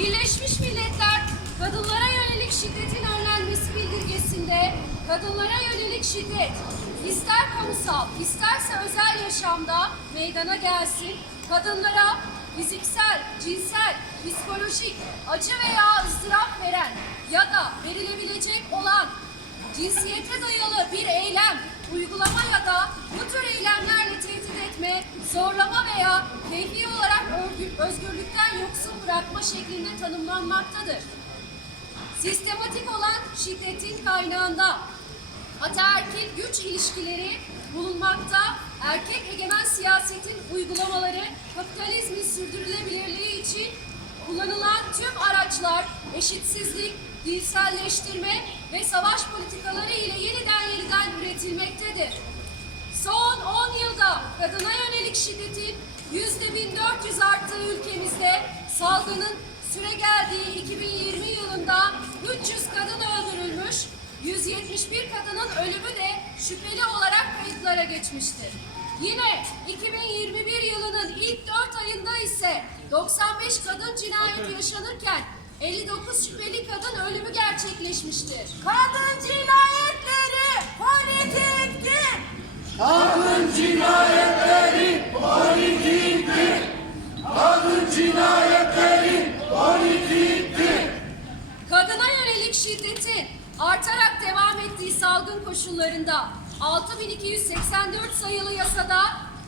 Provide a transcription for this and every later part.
Birleşmiş Milletler kadınlara yönelik şiddetin önlenmesi bildirgesinde kadınlara yönelik şiddet ister kamusal isterse özel yaşamda meydana gelsin. Kadınlara fiziksel, cinsel, psikolojik, acı veya ızdırap veren ya da verilebilecek olan cinsiyete dayalı bir eylem, uygulama ya da bu tür eylemlerle etme, zorlama veya keyfi olarak özgürlükten yoksun bırakma şeklinde tanımlanmaktadır. Sistematik olan şiddetin kaynağında ataerkil güç ilişkileri bulunmakta, erkek egemen siyasetin uygulamaları kapitalizmin sürdürülebilirliği için kullanılan tüm araçlar eşitsizlik, dilselleştirme ve savaş politikaları ile yeniden yeniden üretilmektedir. Son 10 yılda kadına yönelik şiddetin yüzde 1400 arttığı ülkemizde salgının süre geldiği 2020 yılında 300 kadın öldürülmüş, 171 kadının ölümü de şüpheli olarak kayıtlara geçmiştir. Yine 2021 yılının ilk 4 ayında ise 95 kadın cinayeti yaşanırken 59 şüpheli kadın ölümü gerçekleşmiştir. Kadın cinayetleri politiktir. Kadın cinayetleri politiktir. Kadın cinayetleri politiktir. Kadına yönelik şiddetin artarak devam ettiği salgın koşullarında 6284 sayılı yasada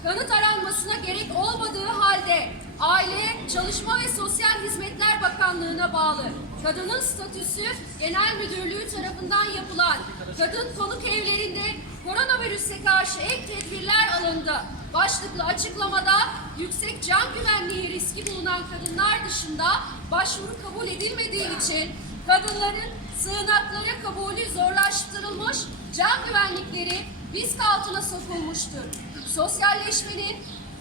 kanıt aranmasına gerek olmadığı halde Aile, Çalışma ve Sosyal Hizmetler Bakanlığı'na bağlı Kadının Statüsü Genel Müdürlüğü tarafından yapılan kadın konuk evlerinde koronavirüse karşı ek tedbirler alındı. Başlıklı açıklamada yüksek can güvenliği riski bulunan kadınlar dışında başvuru kabul edilmediği için kadınların sığınaklara kabulü zorlaştırılmış, can güvenlikleri risk altına sokulmuştur. Sosyalleşmenin,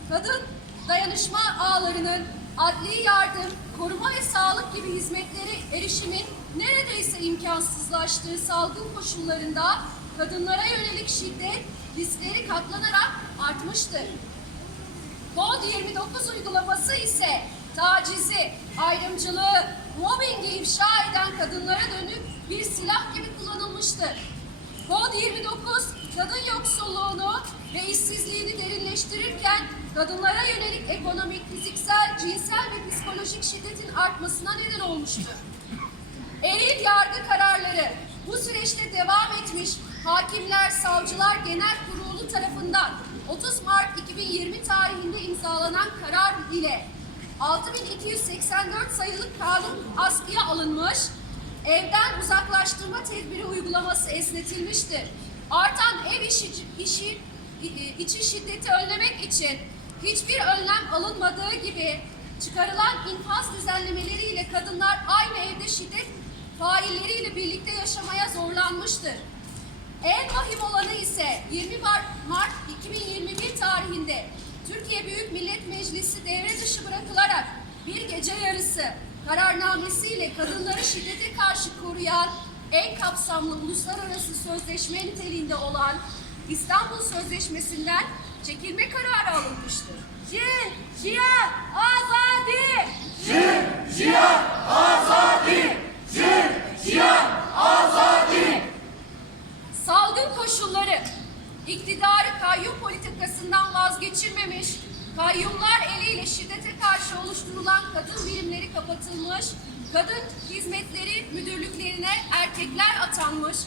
kadın dayanışma ağlarının adli yardım, koruma ve sağlık gibi hizmetlere erişimin neredeyse imkansızlaştığı salgın koşullarında kadınlara yönelik şiddet riskleri katlanarak artmıştır. Kod 29 uygulaması ise tacizi, ayrımcılığı, mobbingi ifşa eden kadınlara dönük bir silah gibi kullanılmıştır. Kod 29 kadın yoksulluğunu ve işsizliğini derinleştirirken kadınlara yönelik ekonomik, fiziksel, cinsel ve psikolojik şiddetin artmasına neden olmuştur. Eril yargı kararları bu süreçte devam etmiş Hakimler Savcılar Genel Kurulu tarafından 30 Mart 2020 tarihinde imzalanan karar ile 6284 sayılı kanun askıya alınmış, evden uzaklaştırma tedbiri uygulaması esnetilmiştir. Artan ev işi, işi içi şiddeti önlemek için hiçbir önlem alınmadığı gibi çıkarılan infaz düzenlemeleriyle kadınlar aynı evde şiddet failleriyle birlikte yaşamaya zorlanmıştır. En vahim olanı ise 20 Mart, Mart 2021 tarihinde Türkiye Büyük Millet Meclisi devre dışı bırakılarak bir gece yarısı kararnamesiyle kadınları şiddete karşı koruyan en kapsamlı uluslararası sözleşme niteliğinde olan İstanbul Sözleşmesi'nden çekilme kararı alınmıştır. Cin, cihan, azadi. Cin, cihan, azadi. Cin, cihan, azadi. Salgın koşulları iktidarı kayyum politikasından vazgeçirmemiş, kayyumlar şiddete karşı oluşturulan kadın birimleri kapatılmış, kadın hizmetleri müdürlüklerine erkekler atanmış,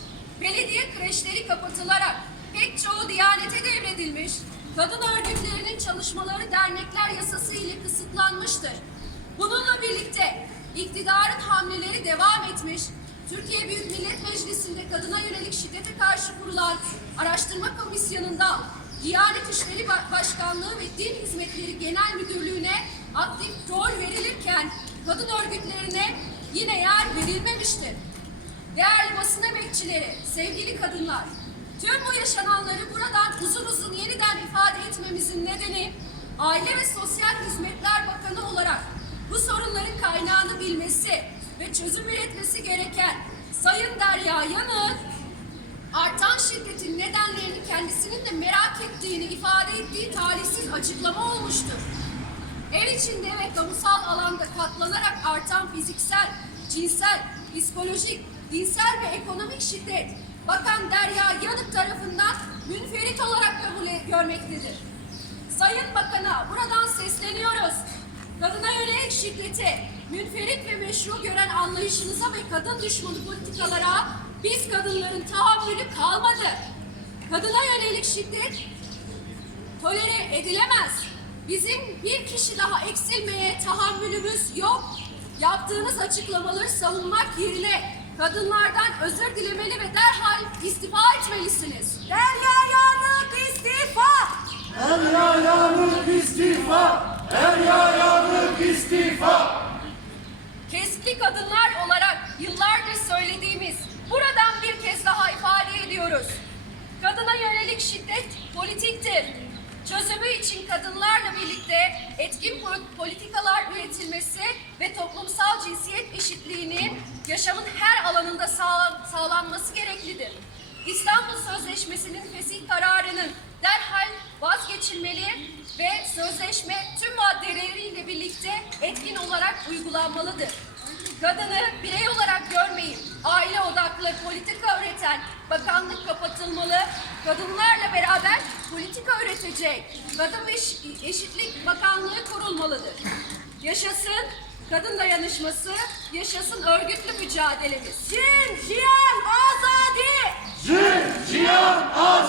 belediye kreşleri kapatılarak pek çoğu diyanete devredilmiş, kadın örgütlerinin çalışmaları dernekler yasası ile kısıtlanmıştır. Bununla birlikte iktidarın hamleleri devam etmiş, Türkiye Büyük Millet Meclisi'nde kadına yönelik şiddete karşı kurulan araştırma komisyonunda Diyanet İşleri Ba- Başkanlığı ve Din Hizmetleri Genel Müdürlüğü'ne aktif rol verilirken kadın örgütlerine yine yer verilmemiştir. Değerli basın emekçileri, sevgili kadınlar, tüm bu yaşananları buradan uzun uzun yeniden ifade etmemizin nedeni Aile ve Sosyal Hizmetler Bakanı olarak bu sorunların kaynağını bilmesi ve çözüm üretmesi gereken Sayın Derya Yanık, artan şiddetin nedenlerini kendisinin de merak ettiğini ifade ettiği talihsiz açıklama olmuştur. ev içinde ve kamusal alanda katlanarak artan fiziksel, cinsel, psikolojik, dinsel ve ekonomik şiddet Bakan Derya Yanık tarafından münferit olarak kabul e- görmektedir. Sayın Bakan'a buradan sesleniyoruz. Kadına yönelik şiddeti, münferit ve meşru gören anlayışınıza ve kadın düşmanı politikalara biz kadınların tahammülü kalmadı. Kadına yönelik şiddet tolere edilemez. Bizim bir kişi daha eksilmeye tahammülümüz yok. Yaptığınız açıklamaları savunmak yerine kadınlardan özür dilemeli ve derhal istifa etmelisiniz. Derya yanık istifa. Derya yanık istifa. Derya yanık istifa. Keskin kadınlar olarak yıllardır söylediğimiz buradan bir kez daha ifade ediyoruz. Kadına yönelik politiktir. Çözümü için kadınlarla birlikte etkin po- politikalar üretilmesi ve toplumsal cinsiyet eşitliğinin yaşamın her alanında sağ- sağlanması gereklidir. İstanbul Sözleşmesi'nin fesih kararının derhal vazgeçilmeli ve sözleşme tüm maddeleriyle birlikte etkin olarak uygulanmalıdır. Kadını birey olarak görmeyin, aile odaklı politika zaten bakanlık kapatılmalı, kadınlarla beraber politika öğretecek. Kadın Eş Eşitlik Bakanlığı kurulmalıdır. Yaşasın kadın dayanışması, yaşasın örgütlü mücadelemiz. Jin Jiyan Azadi! Jin Jiyan Azadi!